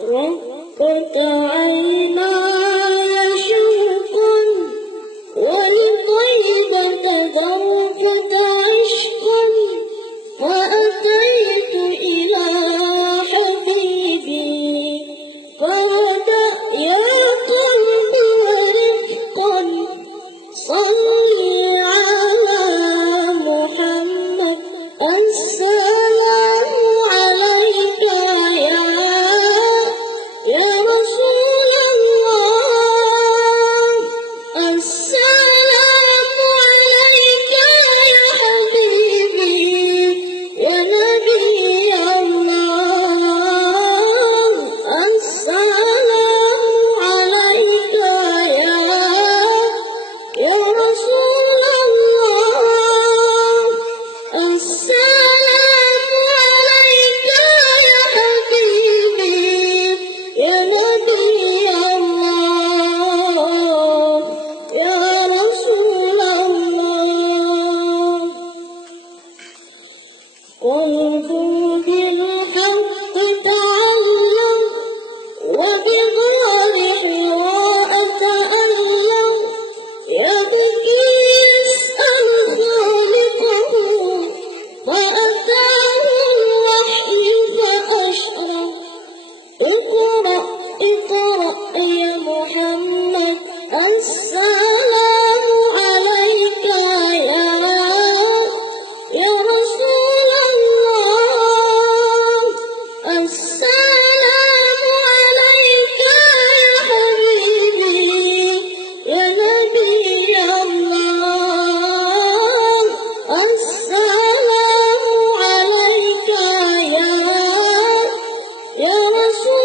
رقت عيناي شوقا ولطيبة ذرفت عشقا فأتيت إلى حبيبي فهدأ يا قلبي رفقا صلي على محمد السلام عليك يا رسول الله السلام عليك يا حبيبي يا نبي الله السلام عليك يا رسول الله السلام عليك يا حبيبي يا نبي الله يا رسول الله قلب بالحق تعلم وبغار حراء تألم يبكي يسأل خالقه فأتاه الوحي فأشرق اقرأ اقرأ يا محمد السلام عليك يا رسول الله السلام عليك يا حبيبي يا نبي الله السلام عليك يا رسول